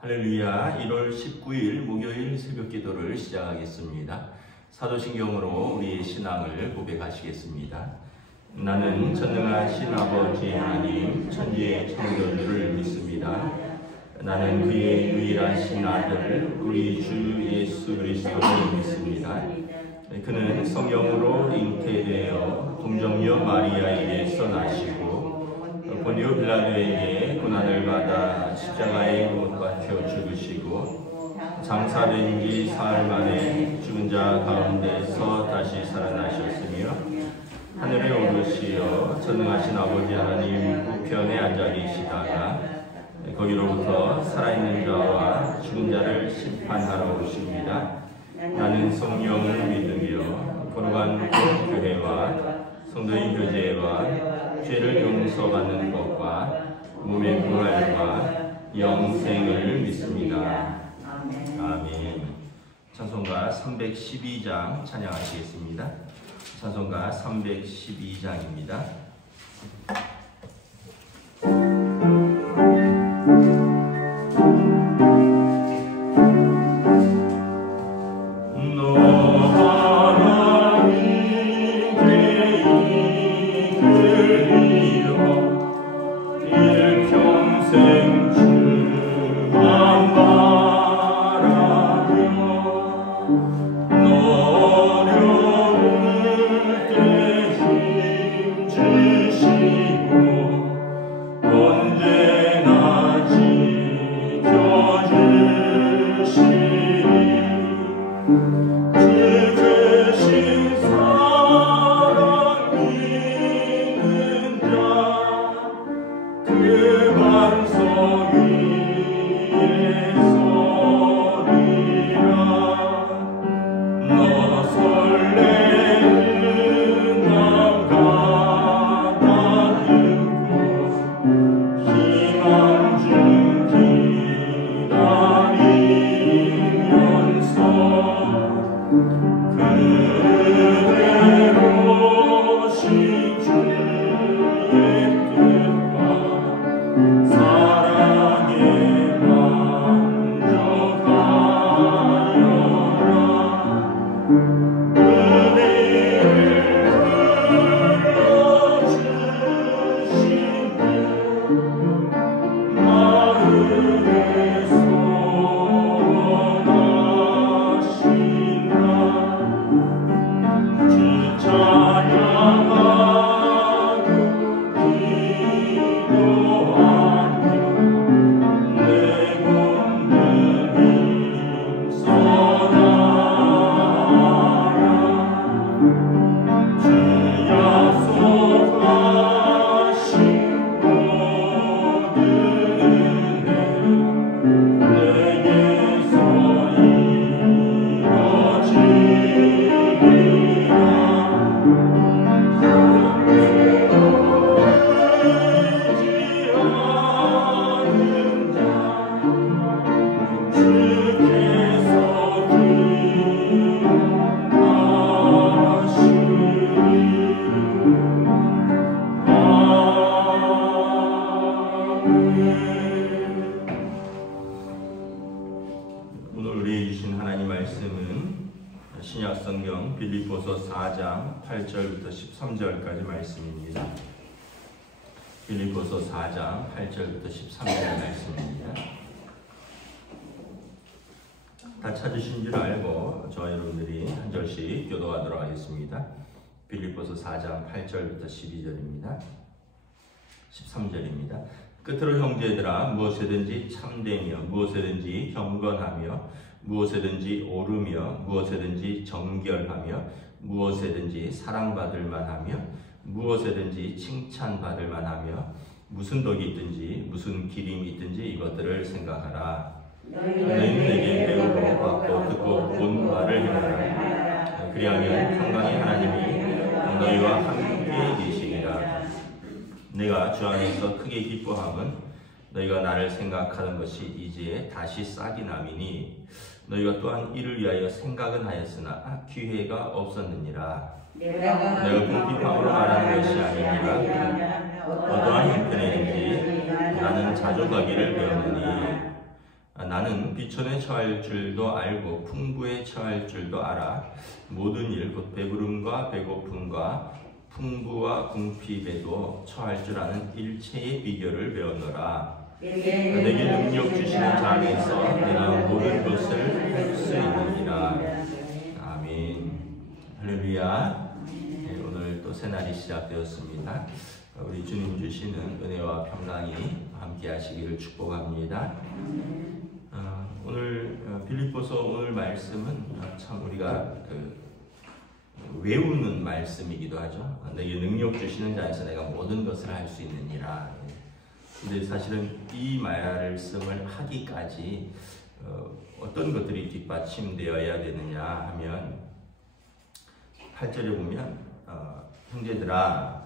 할렐루야. 1월 19일 목요일 새벽 기도를 시작하겠습니다. 사도신경으로 우리의 신앙을 고백하시겠습니다. 나는 전능하신 아버지 하나님 천지의 창조주를 믿습니다. 나는 그의 유일하신 아들 우리 주 예수 그리스도를 믿습니다. 그는 성령으로 잉태되어 동정녀 마리아에게서 나시고 본디오 빌라도에게 고난을 받아 십자가에 못 박혀 죽으시고 장사된 지 사흘 만에 죽은 자 가운데서 다시 살아나셨으며 하늘에 오르시어 전능하신 아버지 하나님 우편에 앉아 계시다가 거기로부터 살아있는 자와 죽은 자를 심판하러 오십니다. 나는 성령을 믿으며 거룩한 교회와 성도의 교제와 죄를 용서받는 것과 몸의 부활과 영생을 믿습니다. 아멘. 찬송가 312장 찬양하시겠습니다. 찬송가 312장입니다. 신약성경 빌립보서 4장 8절부터 13절까지 말씀입니다. 빌립보서 4장 8절부터 13절 말씀입니다. 다 찾으신 줄 알고 저와 여러분들이 한 절씩 교도하도록 하겠습니다. 빌립보서 4장 8절부터 12절입니다. 13절입니다. 끝으로 형제들아 무엇이든지 참되며 무엇이든지 경건하며 무엇이든지 오르며 무엇이든지 정결하며 무엇이든지 사랑받을 만하며 무엇이든지 칭찬받을 만하며 무슨 덕이 있든지 무슨 기림이 있든지 이것들을 생각하라. 너희는 내게 배우고 받고 듣고 본 말을 행하라. 그리하면 평강의 하나님이 너희와 함께 계시리라. 내가 주 안에서 크게 기뻐함은 너희가 나를 생각하는 것이 이제 다시 싹이 남이니 너희가 또한 이를 위하여 생각은 하였으나 기회가 없었느니라. 내가 궁핍함으로 말하는 것이 아니니라. 어떠한 형편에든지 나는 자족하기를 배웠느니 나는 비천에 처할 줄도 알고 풍부에 처할 줄도 알아. 모든 일 곧 배부름과 배고픔과 풍부와 궁핍에도 처할 줄 아는 일체의 비결을 배웠노라. 내게 능력 주시는 자 안에서 내가 모든 것을 할 수 있느니라. 아멘. 할렐루야. 네, 오늘 또 새날이 시작되었습니다. 우리 주님 주시는 은혜와 평강이 함께 하시기를 축복합니다. 오늘 빌립보서 오늘 말씀은 참 우리가 외우는 말씀이기도 하죠. 내게 능력 주시는 자에서 내가 모든 것을 할 수 있느니라. 근데 사실은 이 말씀을 하기까지 어떤 것들이 뒷받침되어야 되느냐 하면 8절에 보면 형제들아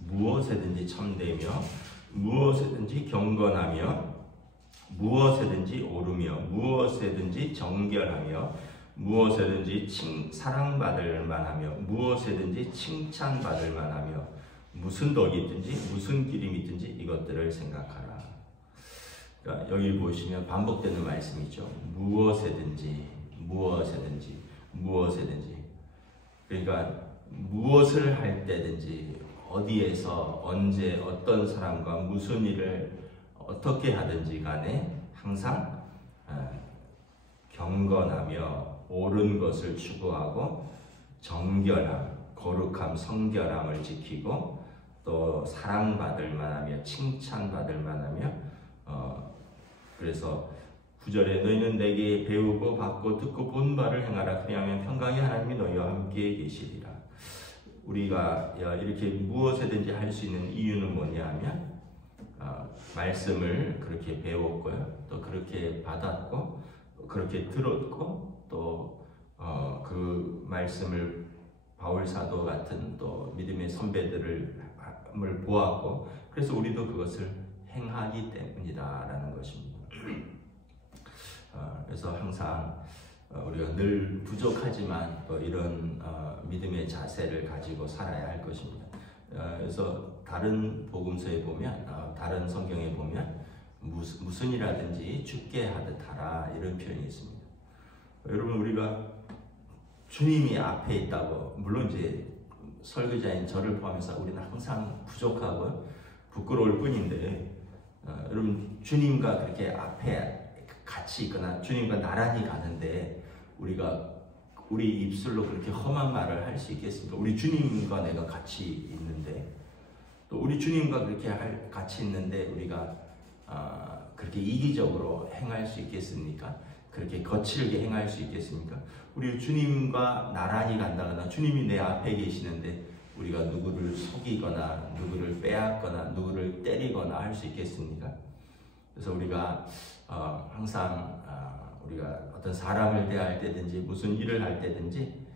무엇에든지 참되며 무엇에든지 경건하며 무엇에든지 오르며 무엇에든지 정결하며 무엇에든지 사랑받을 만하며 무엇에든지 칭찬받을 만하며 무슨 덕이 있든지 무슨 기림이 있든지 이것들을 생각하라. 그러니까 여기 보시면 반복되는 말씀이죠. 무엇에든지 무엇에든지 무엇에든지. 그러니까 무엇을 할 때든지 어디에서 언제 어떤 사람과 무슨 일을 어떻게 하든지 간에 항상 경건하며 옳은 것을 추구하고 정결함, 거룩함, 성결함을 지키고 또 사랑받을 만하며 칭찬받을 만하며 그래서 9절에 너희는 내게 배우고 받고 듣고 본 바를 행하라. 그리하면 평강의 하나님이 너희와 함께 계시리라. 우리가 이렇게 무엇이든지 할 수 있는 이유는 뭐냐 하면 말씀을 그렇게 배웠고요. 또 그렇게 받았고 그렇게 들었고 또 그 말씀을 바울 사도 같은 또 믿음의 선배들을 보았고 그래서 우리도 그것을 행하기 때문이다라는 것입니다. 그래서 항상 우리가 늘 부족하지만 또 이런 믿음의 자세를 가지고 살아야 할 것입니다. 그래서 다른 복음서에 보면 다른 성경에 보면 무슨 일하든지 죽게 하듯 하라 이런 표현이 있습니다. 여러분 우리가 주님이 앞에 있다고 물론 이제 설교자인 저를 포함해서 우리는 항상 부족하고 부끄러울 뿐인데 여러분 주님과 그렇게 앞에 같이 있거나 주님과 나란히 가는데 우리가 우리 입술로 그렇게 험한 말을 할 수 있겠습니까? 우리 주님과 내가 같이 있는데 또 우리 주님과 그렇게 같이 있는데 우리가 그렇게 이기적으로 행할 수 있겠습니까? 그렇게 거칠게 행할 수 있겠습니까? 우리 주님과 나란히 간다거나 주님이 내 앞에 계시는데 우리가 누구를 속이거나 누구를 빼앗거나 누구를 때리거나 할 수 있겠습니까? 그래서 우리가 항상 우리가 어떤 사람을 대할 때든지 무슨 일을 할 때든지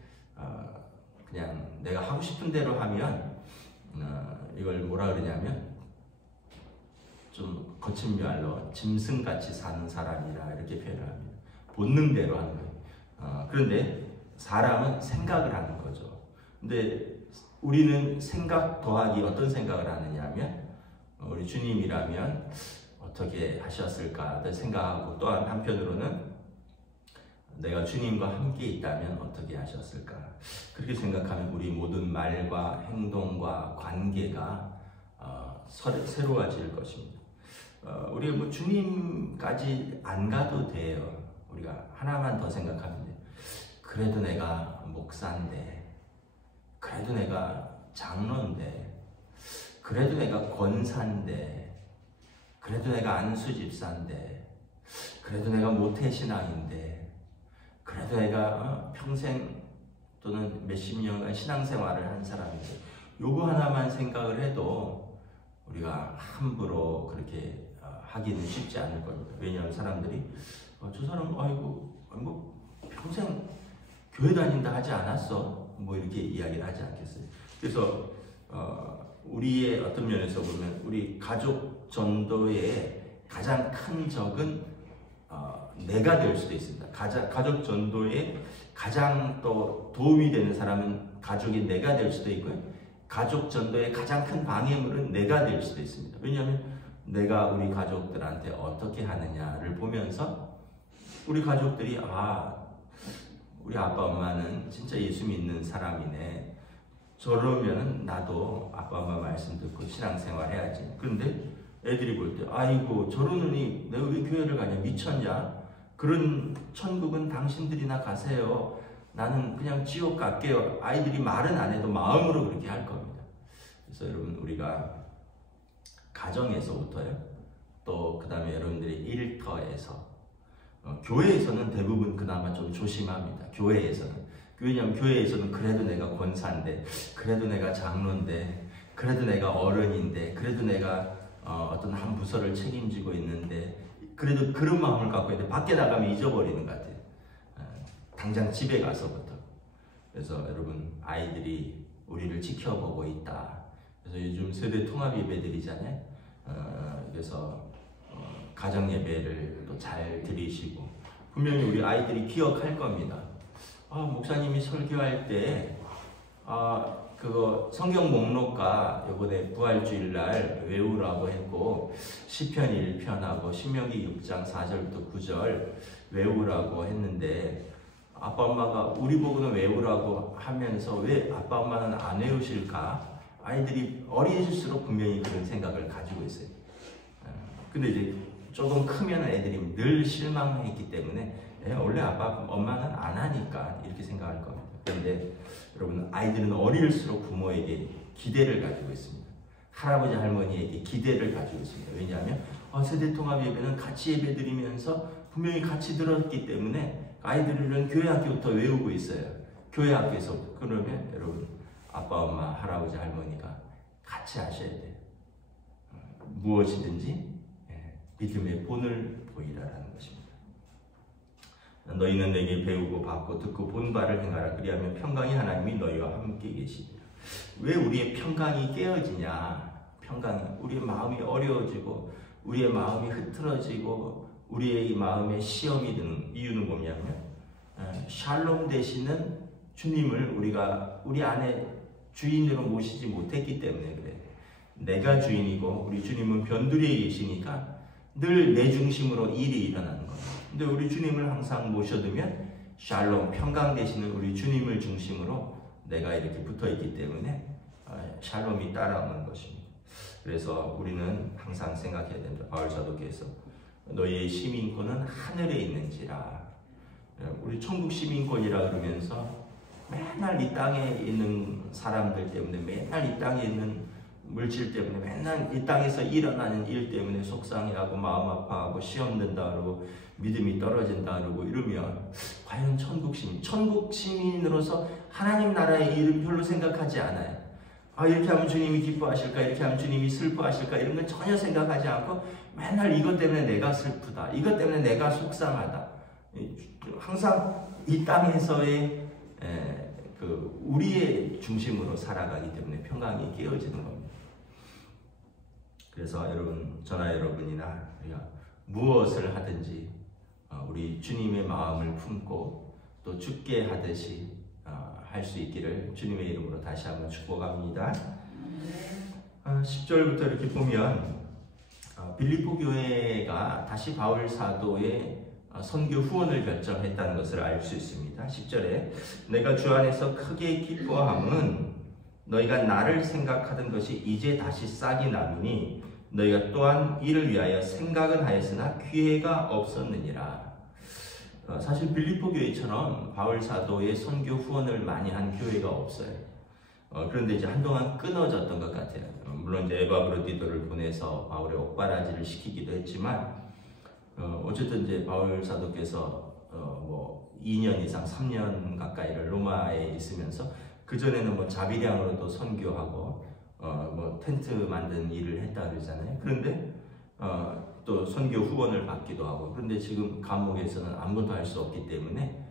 그냥 내가 하고 싶은 대로 하면 이걸 뭐라 그러냐면 좀 거친 말로 짐승같이 사는 사람이라 이렇게 표현을 합니다. 본능대로 하는 거예요. 그런데 사람은 생각을 하는 거죠. 근데 우리는 생각 더하기 어떤 생각을 하느냐 하면 우리 주님이라면 어떻게 하셨을까 생각하고 또한 한편으로는 내가 주님과 함께 있다면 어떻게 하셨을까 그렇게 생각하면 우리 모든 말과 행동과 관계가 새로워질 것입니다. 우리가 뭐 주님까지 안 가도 돼요. 우리가 하나만 더 생각하면 돼요. 그래도 내가 목사인데 그래도 내가 장로인데 그래도 내가 권사인데 그래도 내가 안수집사인데 그래도 내가 모태신앙인데 그래도 내가 평생 또는 몇십 년간 신앙생활을 한 사람인데 요거 하나만 생각을 해도 우리가 함부로 그렇게 하기는 쉽지 않을 겁니다. 왜냐하면 사람들이 저 사람 뭐 평생 교회 다닌다 하지 않았어? 뭐 이렇게 이야기를 하지 않겠어요? 그래서 우리의 어떤 면에서 보면 우리 가족 전도의 가장 큰 적은 내가 될 수도 있습니다. 가족 전도에 가장 또 도움이 되는 사람은 가족이 내가 될 수도 있고요. 가족 전도의 가장 큰 방해물은 내가 될 수도 있습니다. 왜냐하면 내가 우리 가족들한테 어떻게 하느냐를 보면서 우리 가족들이 우리 아빠 엄마는 진짜 예수 믿는 사람이네. 저러면 나도 아빠 엄마 말씀 듣고 신앙생활 해야지. 그런데 애들이 볼 때 아이고 저러느니 내가 왜 교회를 가냐, 미쳤냐, 그런 천국은 당신들이나 가세요, 나는 그냥 지옥 갈게요. 아이들이 말은 안 해도 마음으로 그렇게 할 겁니다. 그래서 여러분 우리가 가정에서부터요, 또 그 다음에 여러분들이 일터에서, 교회에서는 대부분 그나마 좀 조심합니다. 교회에서는. 왜냐하면 교회에서는 그래도 내가 권사인데, 그래도 내가 장로인데, 그래도 내가 어른인데, 그래도 내가 어떤 한 부서를 책임지고 있는데, 그래도 그런 마음을 갖고 있는데 밖에 나가면 잊어버리는 것 같아요. 당장 집에 가서부터. 그래서 여러분 아이들이 우리를 지켜보고 있다. 그래서 요즘 세대 통합 예배드리잖아요. 그래서 가정 예배를 또 잘 드리시고, 분명히 우리 아이들이 기억할 겁니다. 목사님이 설교할 때 그거 성경 목록과 요번에 부활주일날 외우라고 했고, 시편 1편하고 신명기 6장 4절부터 9절 외우라고 했는데, 아빠 엄마가 우리 보고는 외우라고 하면서 왜 아빠 엄마는 안 외우실까? 아이들이 어릴수록 분명히 그런 생각을 가지고 있어요. 근데 이제 조금 크면 애들이 늘 실망했기 때문에 원래 아빠 엄마는 안 하니까 이렇게 생각할 겁니다. 그런데 여러분 아이들은 어릴수록 부모에게 기대를 가지고 있습니다. 할아버지 할머니에게 기대를 가지고 있습니다. 왜냐하면 세대통합 예배는 같이 예배 드리면서 분명히 같이 들었기 때문에 아이들은 교회 학교부터 외우고 있어요. 교회 학교에서부터. 그러면 여러분 아빠 엄마 할아버지 할머니가 같이 하셔야 돼요. 무엇이든지 믿음의 본을 보이라라는 것입니다. 너희는 내게 배우고 받고 듣고 본 바를 행하라. 그리하면 평강이 하나님이 너희와 함께 계시리라. 왜 우리의 평강이 깨어지냐? 평강이 우리의 마음이 어려워지고 우리의 마음이 흐트러지고 우리의 마음에 시험이 드는 이유는 뭐냐면, 샬롬 되시는 주님을 우리가 우리 안에 주인으로 모시지 못했기 때문에 그래. 내가 주인이고 우리 주님은 변두리에 계시니까 늘 내 중심으로 일이 일어나는 거예요. 근데 우리 주님을 항상 모셔두면 샬롬, 평강 되시는 우리 주님을 중심으로 내가 이렇게 붙어있기 때문에 샬롬이 따라오는 것입니다. 그래서 우리는 항상 생각해야 된다. 바울 사도께서 너희의 시민권은 하늘에 있는지라. 우리 천국 시민권이라 그러면서 맨날 이 땅에 있는 사람들 때문에, 맨날 이 땅에 있는 물질 때문에, 맨날 이 땅에서 일어나는 일 때문에 속상해하고 마음 아파하고 시험 든다 그러고 믿음이 떨어진다 그러고 이러면 과연 천국 시민으로서 하나님 나라의 일은 별로 생각하지 않아요. 이렇게 하면 주님이 기뻐하실까, 이렇게 하면 주님이 슬퍼하실까, 이런 건 전혀 생각하지 않고 맨날 이것 때문에 내가 슬프다, 이것 때문에 내가 속상하다, 항상 이 땅에서의 우리의 중심으로 살아가기 때문에 평강이 깨어지는 겁니다. 그래서 여러분, 저나 여러분이나 우리가 무엇을 하든지 우리 주님의 마음을 품고 또 죽게 하듯이 할 수 있기를 주님의 이름으로 다시 한번 축복합니다. 10절부터 이렇게 보면 빌립보 교회가 다시 바울 사도의 선교 후원을 결정했다는 것을 알 수 있습니다. 10절에 내가 주 안에서 크게 기뻐함은 너희가 나를 생각하던 것이 이제 다시 싹이 나니 너희가 또한 이를 위하여 생각은 하였으나 기회가 없었느니라. 사실 빌립보 교회처럼 바울 사도의 선교 후원을 많이 한 교회가 없어요. 그런데 이제 한동안 끊어졌던 것 같아요. 물론 이제 에바브로디도를 보내서 바울의 옥바라지를 시키기도 했지만, 어쨌든 이제 바울 사도께서 2년 이상 3년 가까이를 로마에 있으면서 그 전에는 자비량으로도 선교하고 텐트 만든 일을 했다 그러잖아요. 그런데 또 선교 후원을 받기도 하고, 그런데 지금 감옥에서는 아무것도 할 수 없기 때문에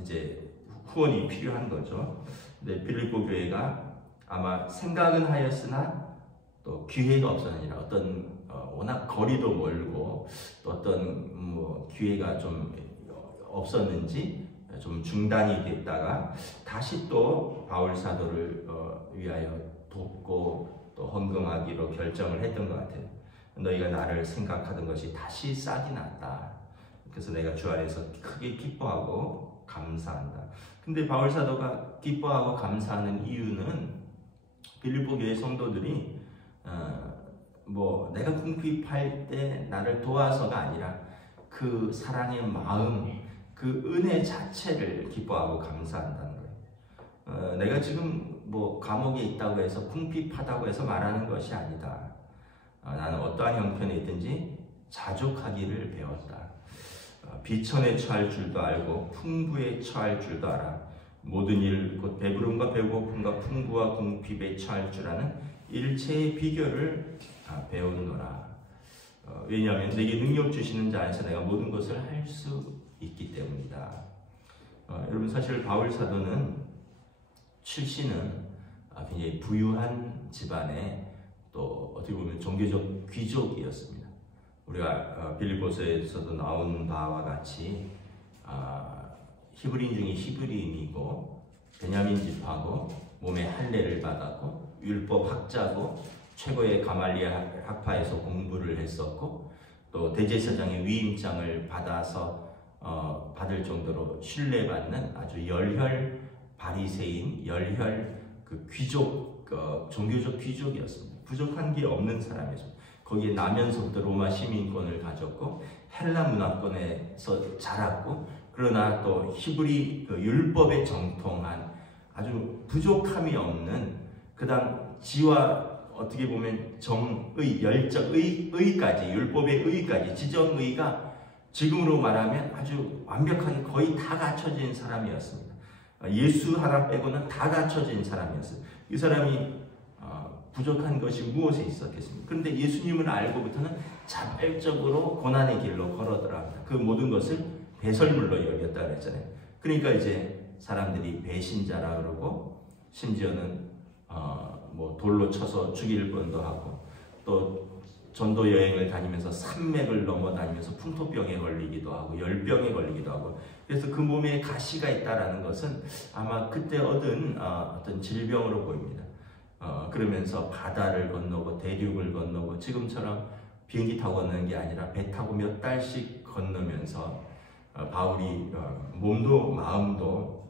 이제 후원이 필요한 거죠. 근데 빌립보 교회가 아마 생각은 하였으나 또 기회가 없었느니라. 어떤 워낙 거리도 멀고 또 어떤 기회가 좀 없었는지 좀 중단이 됐다가 다시 또 바울 사도를 위하여 돕고 또 헌금하기로 결정을 했던 것 같아요. 너희가 나를 생각하던 것이 다시 싹이 났다. 그래서 내가 주 안에서 크게 기뻐하고 감사한다. 근데 바울 사도가 기뻐하고 감사하는 이유는 빌립보 교회 성도들이 내가 궁핍할 때 나를 도와서가 아니라 그 사랑의 마음, 그 은혜 자체를 기뻐하고 감사한다는 거예요. 내가 지금 감옥에 있다고 해서 궁핍하다고 해서 말하는 것이 아니다. 나는 어떠한 형편에 있든지 자족하기를 배웠다. 비천에 처할 줄도 알고 풍부에 처할 줄도 알아. 모든 일 곧 배부름과 배고픔과 풍부와 궁핍에 처할 줄 아는 일체의 비결을 배우노라. 왜냐하면 내게 능력 주시는 자 안에서 내가 모든 것을 할 수 있기 때문이다. 여러분, 사실 바울 사도는 출신은 굉장히 부유한 집안의 또 어떻게 보면 종교적 귀족이었습니다. 우리가 빌립보서에서도 나온 바와 같이 히브리인 중에 히브리인이고 베냐민 지파고 몸에 할례를 받았고 율법 학자고 최고의 가말리엘 학파에서 공부를 했었고 또 대제사장의 위임장을 받아서 받을 정도로 신뢰받는 아주 열혈 바리새인, 열혈 그 귀족, 종교적 귀족이었습니다. 부족한 게 없는 사람이었습니다. 거기에 나면서부터 로마 시민권을 가졌고 헬라 문화권에서 자랐고 그러나 또 히브리 그 율법에 정통한 아주 부족함이 없는 그다음 지와 어떻게 보면 정의, 열정, 의까지 율법의 의까지 지정의가 지금으로 말하면 아주 완벽하게 거의 다 갖춰진 사람이었습니다. 예수 하나 빼고는 다 갖춰진 사람이었어요. 이 사람이 부족한 것이 무엇에 있었겠습니까? 그런데 예수님을 알고부터는 자발적으로 고난의 길로 걸어들어갑니다. 그 모든 것을 배설물로 여겼다 그랬잖아요. 그러니까 이제 사람들이 배신자라 그러고 심지어는 돌로 쳐서 죽일 뻔도 하고 또 전도 여행을 다니면서 산맥을 넘어 다니면서 풍토병에 걸리기도 하고 열병에 걸리기도 하고 그래서 그 몸에 가시가 있다라는 것은 아마 그때 얻은 어떤 질병으로 보입니다. 그러면서 바다를 건너고 대륙을 건너고 지금처럼 비행기 타고 건너는 게 아니라 배 타고 몇 달씩 건너면서 바울이 몸도 마음도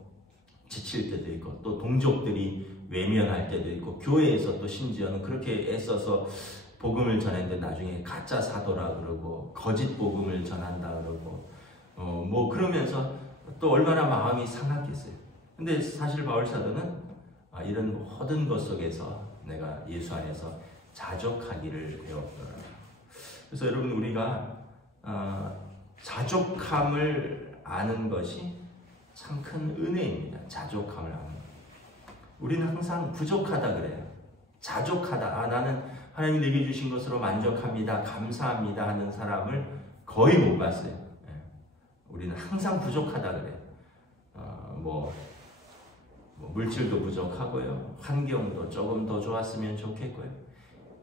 지칠 때도 있고 또 동족들이 외면할 때도 있고 교회에서 또 심지어는 그렇게 애써서 복음을 전했는데 나중에 가짜 사도라 그러고 거짓 복음을 전한다 그러고 그러면서 또 얼마나 마음이 상하겠어요. 근데 사실 바울 사도는 이런 모든 것 속에서 내가 예수 안에서 자족하기를 배웠더라. 그래서 여러분 우리가 자족함을 아는 것이 참 큰 은혜입니다. 자족함을 아는 것. 우리는 항상 부족하다 그래요. 자족하다. 나는 하나님이 내게 주신 것으로 만족합니다. 감사합니다 하는 사람을 거의 못 봤어요. 우리는 항상 부족하다 그래요. 물질도 부족하고요. 환경도 조금 더 좋았으면 좋겠고요.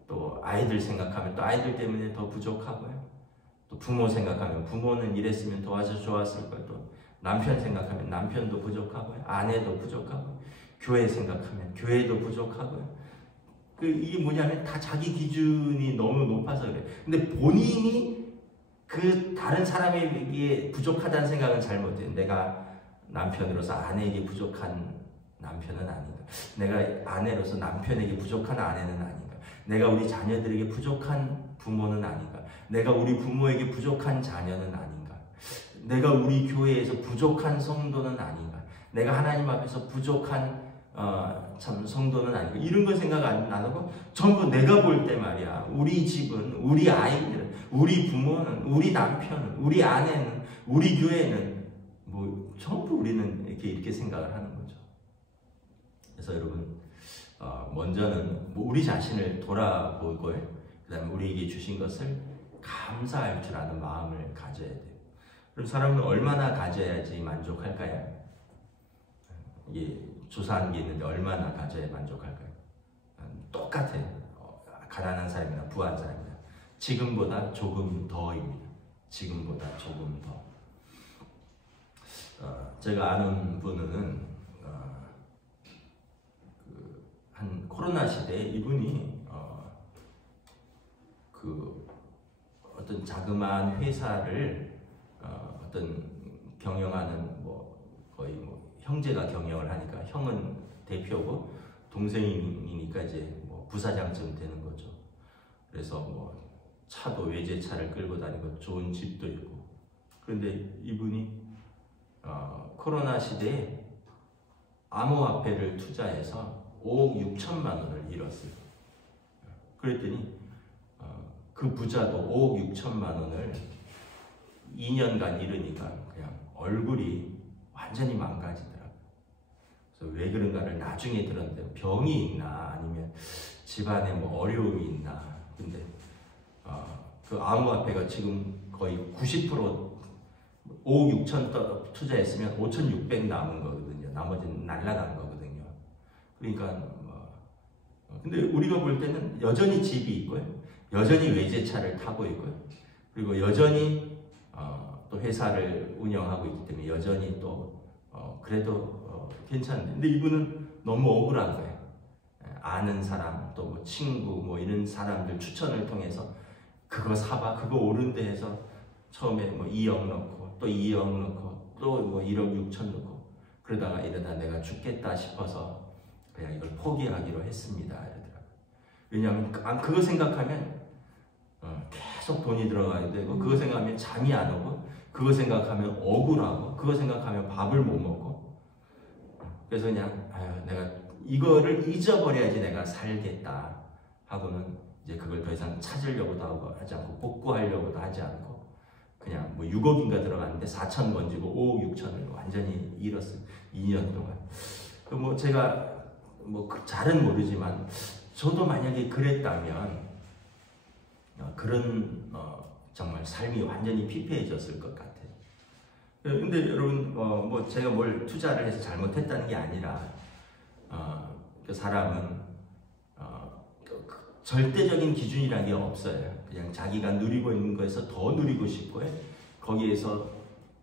또 아이들 생각하면 또 아이들 때문에 더 부족하고요. 또 부모 생각하면 부모는 이랬으면 더 아주 좋았을 거예요. 또 남편 생각하면 남편도 부족하고요. 아내도 부족하고요. 교회 생각하면 교회도 부족하고요. 이게 뭐냐면 다 자기 기준이 너무 높아서 그래요. 근데 본인이 그 다른 사람에게 부족하다는 생각은 잘못해요. 내가 남편으로서 아내에게 부족한 남편은 아닌가. 내가 아내로서 남편에게 부족한 아내는 아닌가. 내가 우리 자녀들에게 부족한 부모는 아닌가. 내가 우리 부모에게 부족한 자녀는 아닌가. 내가 우리 교회에서 부족한 성도는 아닌가. 내가 하나님 앞에서 부족한 참 성도는 아닌가. 이런 걸 생각 안 하고 전부 내가 볼 때 말이야. 우리 집은, 우리 아이들은, 우리 부모는, 우리 남편은, 우리 아내는, 우리 교회는 전부 우리는 이렇게 생각을 하는 거죠. 그래서 여러분 먼저는 우리 자신을 돌아보고 그다음에 우리에게 주신 것을 감사할 줄 아는 마음을 가져야 돼요. 그럼 사람은 얼마나 가져야지 만족할까요? 이게 조사한 게 있는데 얼마나 가져야 만족할까요? 똑같아요. 가난한 사람이나 부한 사람이나 지금보다 조금 더입니다. 지금보다 조금 더. 제가 아는 분은 한 코로나 시대에 이분이 어떤 자그마한 회사를 어떤 경영하는 뭐 거의 뭐 형제가 경영을 하니까 형은 대표고 동생이니까 이제 뭐 부사장쯤 되는 거죠. 그래서 뭐 차도 외제차를 끌고 다니고 좋은 집도 있고. 그런데 이분이 코로나 시대에 암호화폐를 투자해서 5억 6천만 원을 잃었어요. 그랬더니 그 부자도 5억 6천만 원을 2년간 잃으니까 그냥 얼굴이 완전히 망가지더라고요. 그래서 왜 그런가를 나중에 들었는데 병이 있나 아니면 집안에 뭐 어려움이 있나. 근데 그 암호화폐가 지금 거의 90% 5억 6천 투자했으면 5,600 남은 거거든요. 나머지는 날라간 거거든요. 그러니까 근데 우리가 볼 때는 여전히 집이 있고요. 여전히 외제차를 타고 있고요. 그리고 여전히 또 회사를 운영하고 있기 때문에 여전히 또 그래도 괜찮은데, 근데 이분은 너무 억울한 거예요. 아는 사람 또 뭐 친구 뭐 이런 사람들 추천을 통해서 그거 사봐 그거 오른데 해서 처음에 뭐 2억 넣고 또 2억 넣고 또 뭐 1억 6천 넣고 그러다가 이러다 내가 죽겠다 싶어서 그냥 이걸 포기하기로 했습니다 이러더라고요. 왜냐하면 그거 생각하면 계속 돈이 들어가야 되고, 그거 생각하면 잠이 안 오고, 그거 생각하면 억울하고, 그거 생각하면 밥을 못 먹고. 그래서 그냥 내가 이거를 잊어버려야지 내가 살겠다 하고는 이제 그걸 더 이상 찾으려고도 하지 않고 복구하려고도 하지 않고 그냥 뭐 6억인가 들어갔는데 4천 건지고 5억 6천을 완전히 잃었어요. 2년 동안. 그 뭐 제가 뭐 잘은 모르지만 저도 만약에 그랬다면 그런 정말 삶이 완전히 피폐해졌을 것 같아요. 근데 여러분 뭐 제가 뭘 투자를 해서 잘못했다는 게 아니라 그 사람은 절대적인 기준이라는 게 없어요. 그냥 자기가 누리고 있는 거에서 더 누리고 싶고요. 거기에서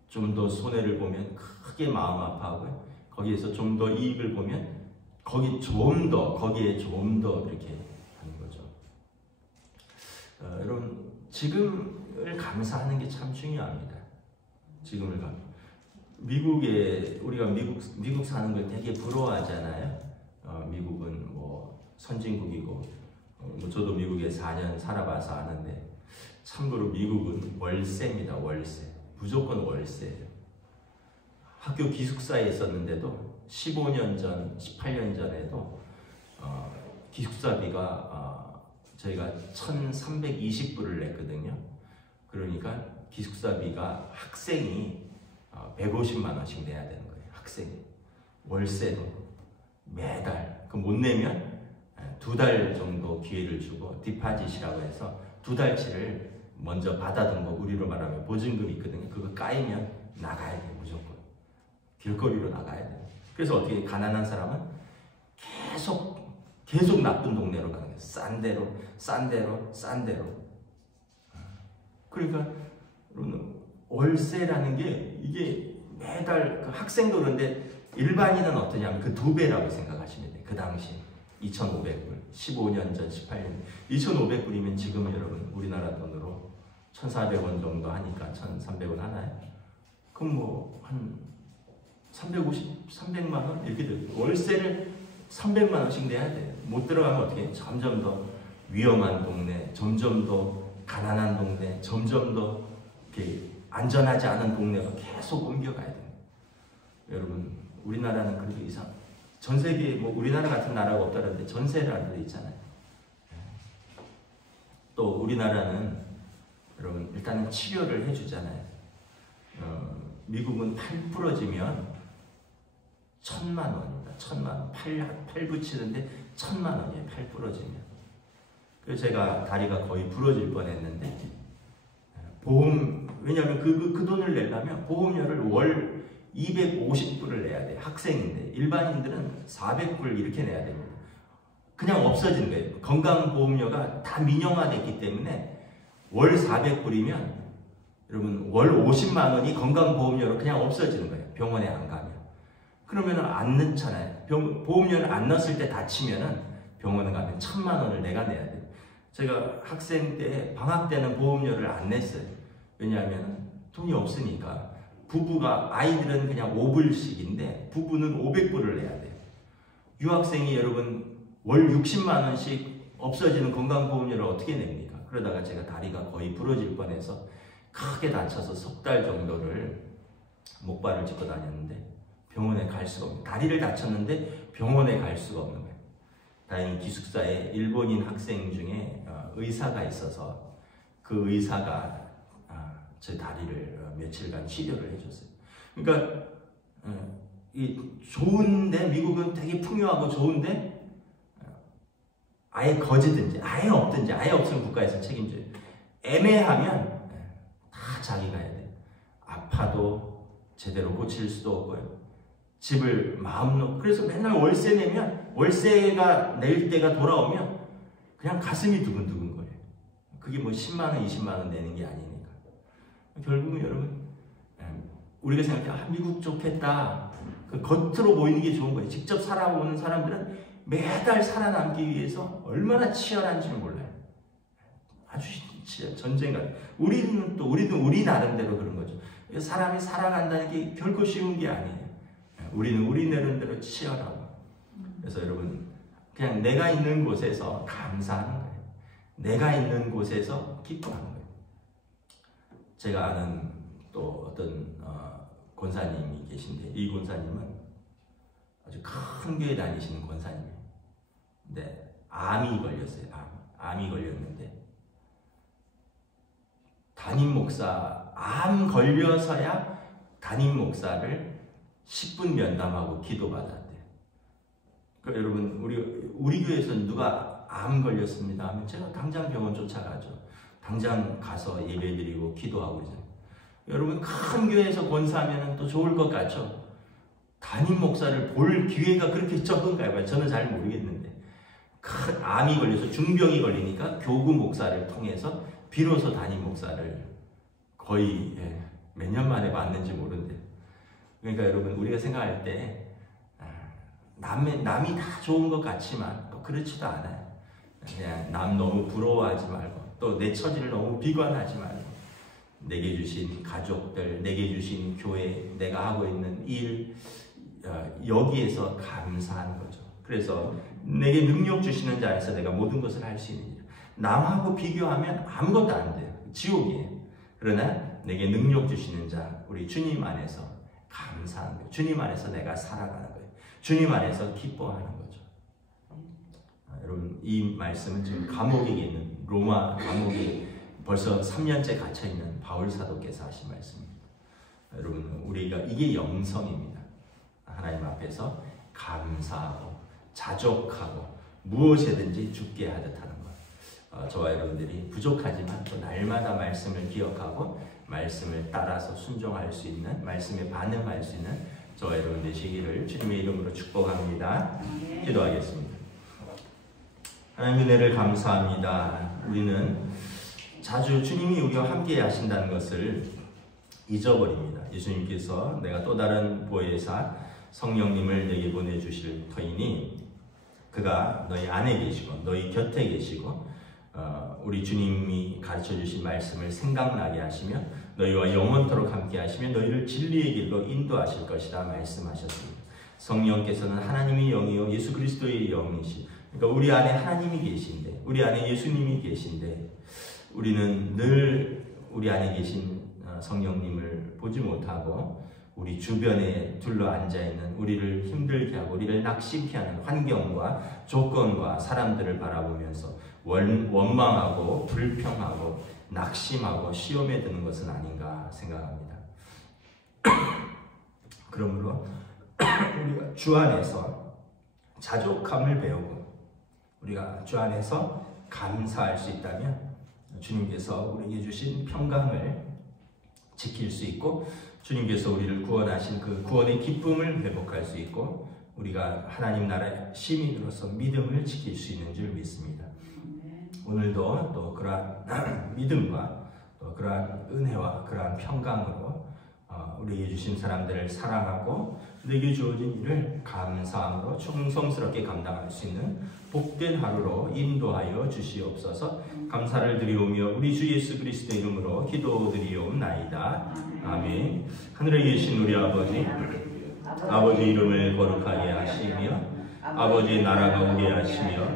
좀 더 손해를 보면 크게 마음 아파하고요. 거기에서 좀 더 이익을 보면 거기에 좀 더 이렇게 하는 거죠. 여러분 지금을 감사하는 게 참 중요합니다. 지금을 우리가 미국 사는 걸 되게 부러워하잖아요. 미국은 뭐 선진국이고 뭐 저도 미국에 4년 살아봐서 아는데 참고로 미국은 월세입니다. 월세. 무조건 월세예요. 학교 기숙사에 있었는데도 15년 전, 18년 전에도 기숙사비가 저희가 1,320불을 냈거든요. 그러니까 기숙사비가 학생이 150만 원씩 내야 되는 거예요. 학생이. 월세도 매달. 그 못 내면 2달 정도 기회를 주고 디파짓이라고 해서 2달치를 먼저 받아둔 거, 우리로 말하면 보증금이 있거든요. 그거 까이면 나가야 돼요. 무조건. 길거리로 나가야 돼요. 그래서 어떻게 가난한 사람은 계속 나쁜 동네로 가는 거예요. 싼 데로. 그러니까 월세라는 게 이게 매달 그 학생도 그런데 일반인은 어떠냐면 그 2배라고 생각하시면 돼요. 그 당시 2,500불, 15년 전, 18년 2,500불이면 지금 여러분 우리나라 돈으로 1,400원 정도 하니까 1,300원 하나요? 그럼 뭐 한 300만 원 이렇게 돼요. 월세를 300만 원씩 내야 돼요. 못 들어가면 어떻게 해요? 점점 더 위험한 동네, 점점 더 가난한 동네, 점점 더 이렇게 안전하지 않은 동네가 계속 옮겨가야 돼요. 여러분 우리나라는 그래도 전 세계에 뭐 우리나라 같은 나라가 없다는데 전세라는 데 있잖아요. 또 우리나라는 여러분 일단은 치료를 해주잖아요. 미국은 팔 부러지면 1,000만 원입니다. 1,000만 원. 팔 붙이는데 1,000만 원이에요. 팔 부러지면. 그래서 제가 다리가 거의 부러질 뻔했는데 왜냐하면 그 돈을 내려면 보험료를 월 250불을 내야 돼요. 학생인데 일반인들은 400불 이렇게 내야 됩니다. 그냥 없어지는 거예요. 건강보험료가 다 민영화됐기 때문에 월 400불이면 여러분 월 50만 원이 건강보험료로 그냥 없어지는 거예요. 병원에 안 가면. 그러면 안 넣잖아요. 보험료를 안 넣었을 때 다치면은 병원에 가면 1,000만 원을 내가 내야 돼요. 제가 학생 때 방학 때는 보험료를 안 냈어요. 왜냐하면 돈이 없으니까. 부부가, 아이들은 그냥 5불씩인데 부부는 500불을 내야 돼요. 유학생이 여러분 월 60만 원씩 없어지는 건강보험료를 어떻게 냅니까? 그러다가 제가 다리가 거의 부러질 뻔해서 크게 다쳐서 석 달 정도를 목발을 짚고 다녔는데 병원에 갈 수가 없는, 다리를 다쳤는데 병원에 갈 수가 없는 거예요. 다행히 기숙사에 일본인 학생 중에 의사가 있어서 그 의사가 제 다리를 며칠간 치료를 해줬어요. 그러니까 좋은데, 미국은 되게 풍요하고 좋은데 아예 거지든지 아예 없든지, 아예 없으면 국가에서 책임져요. 애매하면 다 자기가 해야 돼요. 아파도 제대로 고칠 수도 없고요. 집을 마음 놓고, 그래서 맨날 월세 내면, 월세가 낼 때가 돌아오면 그냥 가슴이 두근두근 거려요. 그게 뭐 10만 원, 20만 원 내는 게 아니니까. 결국은 여러분, 우리가 생각해, 미국 좋겠다. 그 겉으로 보이는 게 좋은 거예요. 직접 살아오는 사람들은 매달 살아남기 위해서 얼마나 치열한지 몰라요. 아주 전쟁 같아요. 우리는 우리 나름대로 그런 거죠. 사람이 살아간다는 게 결코 쉬운 게 아니에요. 우리는 우리 나름대로 치열하고. 그래서 여러분, 그냥 내가 있는 곳에서 감사하는 거예요. 내가 있는 곳에서 기뻐하는 거예요. 제가 아는 또 어떤 권사님이 계신데, 이 권사님은 아주 큰 교회 다니시는 권사님이에요. 근데 암이 걸렸어요. 암이 걸렸는데 담임 목사, 암 걸려서야 담임 목사를 10분 면담하고 기도받았대요. 그러니까 여러분, 우리 교회에서는 누가 암 걸렸습니다 하면 제가 당장 병원 쫓아가죠. 당장 가서 예배드리고 기도하고 그러잖아요. 여러분, 큰 교회에서 권사하면 또 좋을 것 같죠? 담임 목사를 볼 기회가 그렇게 적은가요? 저는 잘 모르겠는데, 큰 암이 걸려서 중병이 걸리니까 교구 목사를 통해서 비로소 담임 목사를 거의 몇 년 만에 봤는지 모르는데, 그러니까 여러분, 우리가 생각할 때 남이 다 좋은 것 같지만 또 그렇지도 않아요. 그냥 남 너무 부러워하지 말고, 또 내 처지를 너무 비관하지 말고, 내게 주신 가족들, 내게 주신 교회, 내가 하고 있는 일, 여기에서 감사하는 거죠. 그래서 내게 능력 주시는 자 안에서 내가 모든 것을 할 수 있는 일. 남하고 비교하면 아무것도 안 돼요. 지옥이에요. 그러나 내게 능력 주시는 자, 우리 주님 안에서 감사하는 거예요. 주님 안에서 내가 살아가는 거예요. 주님 안에서 기뻐하는 거죠. 여러분, 이 말씀은 지금 감옥에 있는, 로마 감옥에 벌써 3년째 갇혀있는 바울 사도께서 하신 말씀입니다. 여러분, 우리가 이게 영성입니다. 하나님 앞에서 감사하고 자족하고 무엇이든지 주께 하듯 하는 것. 저와 여러분들이 부족하지만 또 날마다 말씀을 기억하고 말씀을 따라서 순종할 수 있는, 말씀에 반응할 수 있는 저와 여러분 되시기를 주님의 이름으로 축복합니다. 기도하겠습니다. 하나님, 은혜를 감사합니다. 우리는 자주 주님이 우리와 함께 하신다는 것을 잊어버립니다. 예수님께서 내가 또 다른 보혜사 성령님을 내게 보내주실 터이니 그가 너희 안에 계시고 너희 곁에 계시고 우리 주님이 가르쳐주신 말씀을 생각나게 하시며 너희와 영원토록 함께 하시며 너희를 진리의 길로 인도하실 것이라 말씀하셨습니다. 성령께서는 하나님의 영이요 예수 그리스도의 영이시, 그러니까 우리 안에 하나님이 계신데, 우리 안에 예수님이 계신데, 우리는 늘 우리 안에 계신 성령님을 보지 못하고 우리 주변에 둘러앉아있는, 우리를 힘들게 하고 우리를 낙심케 하는 환경과 조건과 사람들을 바라보면서 원망하고 불평하고 낙심하고 시험에 드는 것은 아닌가 생각합니다. 그러므로 우리가 주 안에서 자족함을 배우고 우리가 주 안에서 감사할 수 있다면 주님께서 우리에게 주신 평강을 지킬 수 있고, 주님께서 우리를 구원하신 그 구원의 기쁨을 회복할 수 있고, 우리가 하나님 나라의 시민으로서 믿음을 지킬 수 있는 줄 믿습니다. 오늘도 또 그러한 믿음과 또 그러한 은혜와 그러한 평강으로 우리에게 주신 사람들을 사랑하고 내게 주어진 일을 감사함으로 충성스럽게 감당할 수 있는 복된 하루로 인도하여 주시옵소서. 감사를 드리오며 우리 주 예수 그리스도 이름으로 기도드리옵나이다. 아멘. 하늘에 계신 우리 아버지, 아버지 이름을 거룩하게 하시며 아버지의 나라가 오게 하시며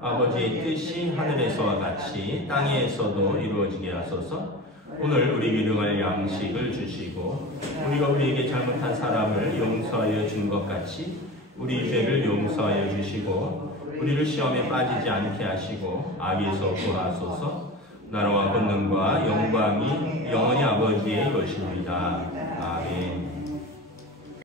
아버지의 뜻이 하늘에서와 같이 땅에서도 이루어지게 하소서. 오늘 우리 일용할 양식을 주시고 우리가 우리에게 잘못한 사람을 용서하여 준 것 같이 우리 죄를 용서하여 주시고 우리를 시험에 빠지지 않게 하시고 악에서 구하소서. 나라와 권능과 영광이 영원히 아버지의 것입니다. 아멘.